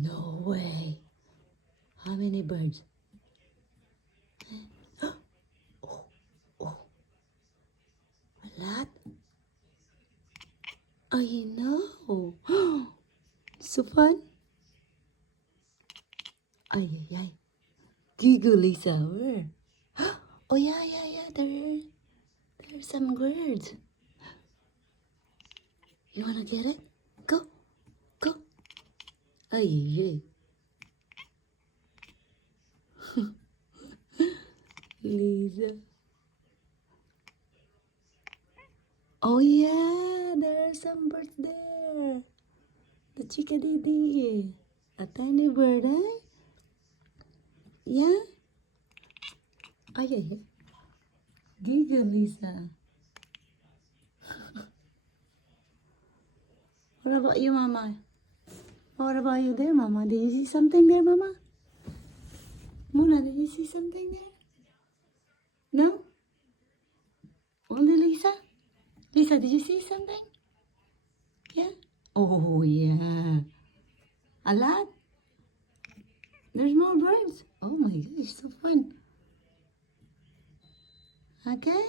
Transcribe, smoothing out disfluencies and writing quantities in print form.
No way. How many birds? Oh, oh, a lot. I know. So fun. Ay, ay, ay. Giggle, Lisa. Where? Oh, yeah, yeah, yeah. There's some birds. You wanna get it? Go, go. Ay, ay. Lisa. Oh, yeah. There are some birds there. The chickadee. A tiny bird, eh? Yeah? Ay, ay, ay. Giggle, Lisa. What about you, Mama? What about you there, Mama? Did you see something there, Mama? Mona, did you see something there? No? Only Lisa? Lisa, did you see something? Yeah? Oh, yeah. A lot? There's more birds. Oh my gosh, so fun. Okay?